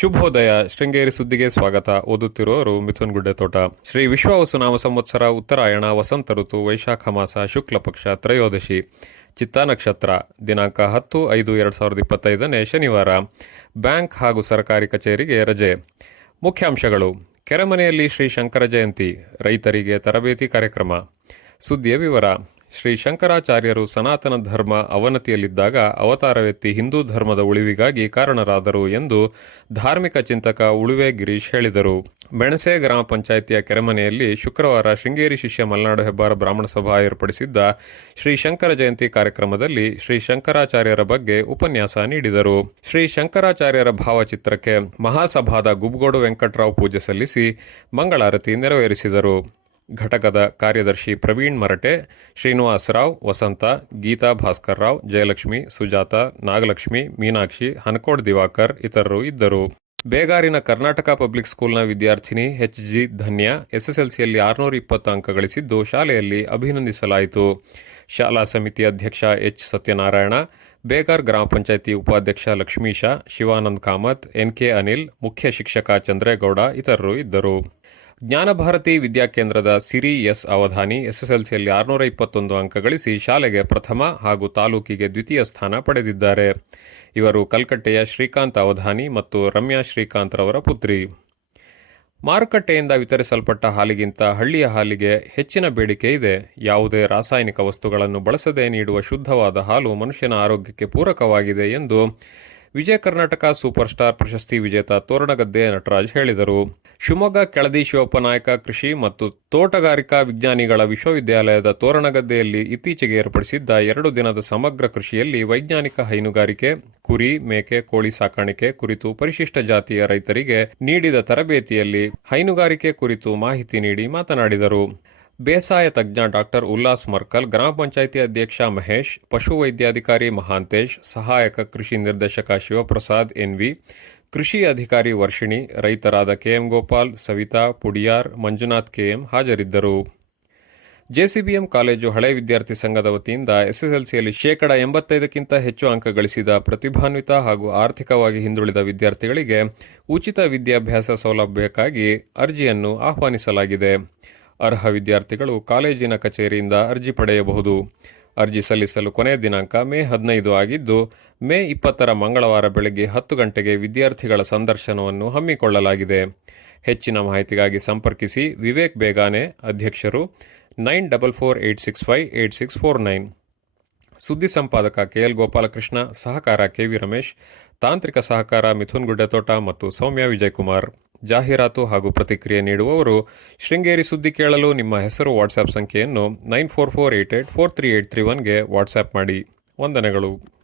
ಶುಭೋದಯ. ಶೃಂಗೇರಿ ಸುದ್ದಿಗೆ ಸ್ವಾಗತ. ಓದುತ್ತಿರುವವರು ಮಿಥುನ್ ಗುಡ್ಡೆತೋಟ. ಶ್ರೀ ವಿಶ್ವವಸುನಾಮ ಸಂವತ್ಸರ ಉತ್ತರಾಯಣ, ವಸಂತ ಋತು, ವೈಶಾಖ ಮಾಸ, ಶುಕ್ಲ ಪಕ್ಷ, ತ್ರಯೋದಶಿ, ಚಿತ್ತಾ ನಕ್ಷತ್ರ. ದಿನಾಂಕ ಹತ್ತು ಐದು ಎರಡು ಸಾವಿರದ ಇಪ್ಪತ್ತೈದನೇ ಶನಿವಾರ. ಬ್ಯಾಂಕ್ ಹಾಗೂ ಸರ್ಕಾರಿ ಕಚೇರಿಗೆ ರಜೆ. ಮುಖ್ಯಾಂಶಗಳು. ಕೆರೆಮನೆಯಲ್ಲಿ ಶ್ರೀ ಶಂಕರ ಜಯಂತಿ. ರೈತರಿಗೆ ತರಬೇತಿ ಕಾರ್ಯಕ್ರಮ. ಸುದ್ದಿಯ ವಿವರ. ಶ್ರೀ ಶಂಕರಾಚಾರ್ಯರು ಸನಾತನ ಧರ್ಮ ಅವನತಿಯಲ್ಲಿದ್ದಾಗ ಅವತಾರವೆತ್ತಿ ಹಿಂದೂ ಧರ್ಮದ ಉಳಿವಿಗಾಗಿ ಕಾರಣರಾದರು ಎಂದು ಧಾರ್ಮಿಕ ಚಿಂತಕ ಉಳುವೆ ಗಿರೀಶ್ ಹೇಳಿದರು. ಬೆಣಸೆ ಗ್ರಾಮ ಪಂಚಾಯಿತಿಯ ಕೆರೆಮನೆಯಲ್ಲಿ ಶುಕ್ರವಾರ ಶೃಂಗೇರಿ ಶಿಷ್ಯ ಮಲ್ನಾಡು ಹೆಬ್ಬಾರ ಬ್ರಾಹ್ಮಣ ಸಭಾ ಏರ್ಪಡಿಸಿದ್ದ ಶ್ರೀ ಶಂಕರ ಜಯಂತಿ ಕಾರ್ಯಕ್ರಮದಲ್ಲಿ ಶ್ರೀ ಶಂಕರಾಚಾರ್ಯರ ಬಗ್ಗೆ ಉಪನ್ಯಾಸ ನೀಡಿದರು. ಶ್ರೀ ಶಂಕರಾಚಾರ್ಯರ ಭಾವಚಿತ್ರಕ್ಕೆ ಮಹಾಸಭಾದ ಗುಬ್ಗೋಡು ವೆಂಕಟರಾವ್ ಪೂಜೆ ಸಲ್ಲಿಸಿ ಮಂಗಳಾರತಿ ನೆರವೇರಿಸಿದರು. ಘಟಕದ ಕಾರ್ಯದರ್ಶಿ ಪ್ರವೀಣ್ ಮರಟೆ, ಶ್ರೀನಿವಾಸ್ ರಾವ್, ವಸಂತ, ಗೀತಾ ಭಾಸ್ಕರ್ ರಾವ್, ಜಯಲಕ್ಷ್ಮಿ, ಸುಜಾತ, ನಾಗಲಕ್ಷ್ಮಿ, ಮೀನಾಕ್ಷಿ, ಹನಕೋಡ್ ದಿವಾಕರ್ ಇತರರು ಇದ್ದರು. ಬೇಗಾರಿನ ಕರ್ನಾಟಕ ಪಬ್ಲಿಕ್ ಸ್ಕೂಲ್ನ ವಿದ್ಯಾರ್ಥಿನಿ ಎಚ್ ಜಿ ಧನ್ಯ, ಎಸ್ಎಸ್ಎಲ್ಸಿಯಲ್ಲಿ ಆರುನೂರ ಇಪ್ಪತ್ತು ಅಂಕ ಗಳಿಸಿದ್ದು ಶಾಲೆಯಲ್ಲಿ ಅಭಿನಂದಿಸಲಾಯಿತು. ಶಾಲಾ ಸಮಿತಿ ಅಧ್ಯಕ್ಷ ಎಚ್. ಸತ್ಯನಾರಾಯಣ, ಬೇಗಾರ್ ಗ್ರಾಮ ಪಂಚಾಯಿತಿ ಉಪಾಧ್ಯಕ್ಷ ಲಕ್ಷ್ಮೀಶ, ಶಿವಾನಂದ್ ಕಾಮತ್, ಎನ್ ಕೆ ಅನಿಲ್, ಮುಖ್ಯ ಶಿಕ್ಷಕ ಚಂದ್ರೇಗೌಡ ಇತರರು ಇದ್ದರು. ಜ್ಞಾನಭಾರತಿ ವಿದ್ಯಾಕೇಂದ್ರದ ಸಿರಿ ಎಸ್ ಅವಧಾನಿ ಎಸ್ಎಸ್ಎಲ್ಸಿಯಲ್ಲಿ ಆರುನೂರ ಇಪ್ಪತ್ತೊಂದು ಅಂಕ ಗಳಿಸಿ ಶಾಲೆಗೆ ಪ್ರಥಮ ಹಾಗೂ ತಾಲೂಕಿಗೆ ದ್ವಿತೀಯ ಸ್ಥಾನ ಪಡೆದಿದ್ದಾರೆ. ಇವರು ಕಲ್ಕಟ್ಟೆಯ ಶ್ರೀಕಾಂತ್ ಅವಧಾನಿ ಮತ್ತು ರಮ್ಯಾ ಶ್ರೀಕಾಂತ್ ರವರ ಪುತ್ರಿ. ಮಾರುಕಟ್ಟೆಯಿಂದ ವಿತರಿಸಲ್ಪಟ್ಟ ಹಾಲಿಗಿಂತ ಹಳ್ಳಿಯ ಹಾಲಿಗೆ ಹೆಚ್ಚಿನ ಬೇಡಿಕೆ ಇದೆ. ಯಾವುದೇ ರಾಸಾಯನಿಕ ವಸ್ತುಗಳನ್ನು ಬಳಸದೆ ನೀಡುವ ಶುದ್ಧವಾದ ಹಾಲು ಮನುಷ್ಯನ ಆರೋಗ್ಯಕ್ಕೆ ಪೂರಕವಾಗಿದೆ ಎಂದು ವಿಜಯ ಕರ್ನಾಟಕ ಸೂಪರ್ ಸ್ಟಾರ್ ಪ್ರಶಸ್ತಿ ವಿಜೇತ ತೋರಣಗದ್ದೆ ನಟರಾಜ್ ಹೇಳಿದರು. ಶಿವಮೊಗ್ಗ ಕೆಳದಿ ಶಿವಪ್ಪನಾಯಕ ಕೃಷಿ ಮತ್ತು ತೋಟಗಾರಿಕಾ ವಿಜ್ಞಾನಿಗಳ ವಿಶ್ವವಿದ್ಯಾಲಯದ ತೋರಣಗದ್ದೆಯಲ್ಲಿ ಇತ್ತೀಚೆಗೆ ಏರ್ಪಡಿಸಿದ್ದ ಎರಡು ದಿನದ ಸಮಗ್ರ ಕೃಷಿಯಲ್ಲಿ ವೈಜ್ಞಾನಿಕ ಹೈನುಗಾರಿಕೆ, ಕುರಿ, ಮೇಕೆ, ಕೋಳಿ ಸಾಕಾಣಿಕೆ ಕುರಿತು ಪರಿಶಿಷ್ಟ ಜಾತಿಯ ರೈತರಿಗೆ ನೀಡಿದ ತರಬೇತಿಯಲ್ಲಿ ಹೈನುಗಾರಿಕೆ ಕುರಿತು ಮಾಹಿತಿ ನೀಡಿ ಮಾತನಾಡಿದರು. ಬೇಸಾಯ ತಜ್ಞ ಡಾಕ್ಟರ್ ಉಲ್ಲಾಸ್ ಮರ್ಕಲ್, ಗ್ರಾಮ ಪಂಚಾಯಿತಿ ಅಧ್ಯಕ್ಷ ಮಹೇಶ್ ಪಶುವೈದ್ಯಾಧಿಕಾರಿ ಮಹಾಂತೇಶ್, ಸಹಾಯಕ ಕೃಷಿ ನಿರ್ದೇಶಕ ಶಿವಪ್ರಸಾದ್ ಎನ್ವಿ, ಕೃಷಿ ಅಧಿಕಾರಿ ವರ್ಷಿಣಿ, ರೈತರಾದ ಕೆಎಂ ಗೋಪಾಲ್, ಸವಿತಾ, ಪುಡಿಯಾರ್, ಮಂಜುನಾಥ್ ಕೆಎಂ ಹಾಜರಿದ್ದರು. ಜೆಸಿಬಿಎಂ ಕಾಲೇಜು ಹಳೆ ವಿದ್ಯಾರ್ಥಿ ಸಂಘದ ವತಿಯಿಂದ ಎಸ್ಎಸ್ಎಲ್ಸಿಯಲ್ಲಿ ಶೇಕಡ ಎಂಬತ್ತೈದಕ್ಕಿಂತ ಹೆಚ್ಚು ಅಂಕ ಗಳಿಸಿದ ಪ್ರತಿಭಾನ್ವಿತ ಹಾಗೂ ಆರ್ಥಿಕವಾಗಿ ಹಿಂದುಳಿದ ವಿದ್ಯಾರ್ಥಿಗಳಿಗೆ ಉಚಿತ ವಿದ್ಯಾಭ್ಯಾಸ ಸೌಲಭ್ಯಕ್ಕಾಗಿ ಅರ್ಜಿಯನ್ನು ಆಹ್ವಾನಿಸಲಾಗಿದೆ. ಅರ್ಹ ವಿದ್ಯಾರ್ಥಿಗಳು ಕಾಲೇಜಿನ ಕಚೇರಿಯಿಂದ ಅರ್ಜಿ ಪಡೆಯಬಹುದು. ಅರ್ಜಿ ಸಲ್ಲಿಸಲು ಕೊನೆಯ ದಿನಾಂಕ ಮೇ ಹದಿನೈದು ಆಗಿದ್ದು, ಮೇ ಇಪ್ಪತ್ತರ ಮಂಗಳವಾರ ಬೆಳಗ್ಗೆ ಹತ್ತು ಗಂಟೆಗೆ ವಿದ್ಯಾರ್ಥಿಗಳ ಸಂದರ್ಶನವನ್ನು ಹಮ್ಮಿಕೊಳ್ಳಲಾಗಿದೆ. ಹೆಚ್ಚಿನ ಮಾಹಿತಿಗಾಗಿ ಸಂಪರ್ಕಿಸಿ ವಿವೇಕ್ ಬೇಗಾನೆ, ಅಧ್ಯಕ್ಷರು nine double four eight six five eight six four nine. ಸುದ್ದಿ ಸಂಪಾದಕ ಕೆ ಎಲ್ ಗೋಪಾಲಕೃಷ್ಣ, ಸಹಕಾರ ಕೆ ವಿ ರಮೇಶ್, ತಾಂತ್ರಿಕ ಸಹಕಾರ ಮಿಥುನ್ ಗುಡ್ಡತೋಟ ಮತ್ತು ಸೌಮ್ಯ ವಿಜಯಕುಮಾರ್. ಜಾಹೀರಾತು ಹಾಗೂ ಪ್ರತಿಕ್ರಿಯೆ ನೀಡುವವರು, ಶೃಂಗೇರಿ ಸುದ್ದಿ ಕೇಳಲು ನಿಮ್ಮ ಹೆಸರು ವಾಟ್ಸಾಪ್ ಸಂಖ್ಯೆಯನ್ನು nine four four eight eight four three eight three ಒನ್ಗೆ WhatsApp ಮಾಡಿ. ವಂದನೆಗಳು.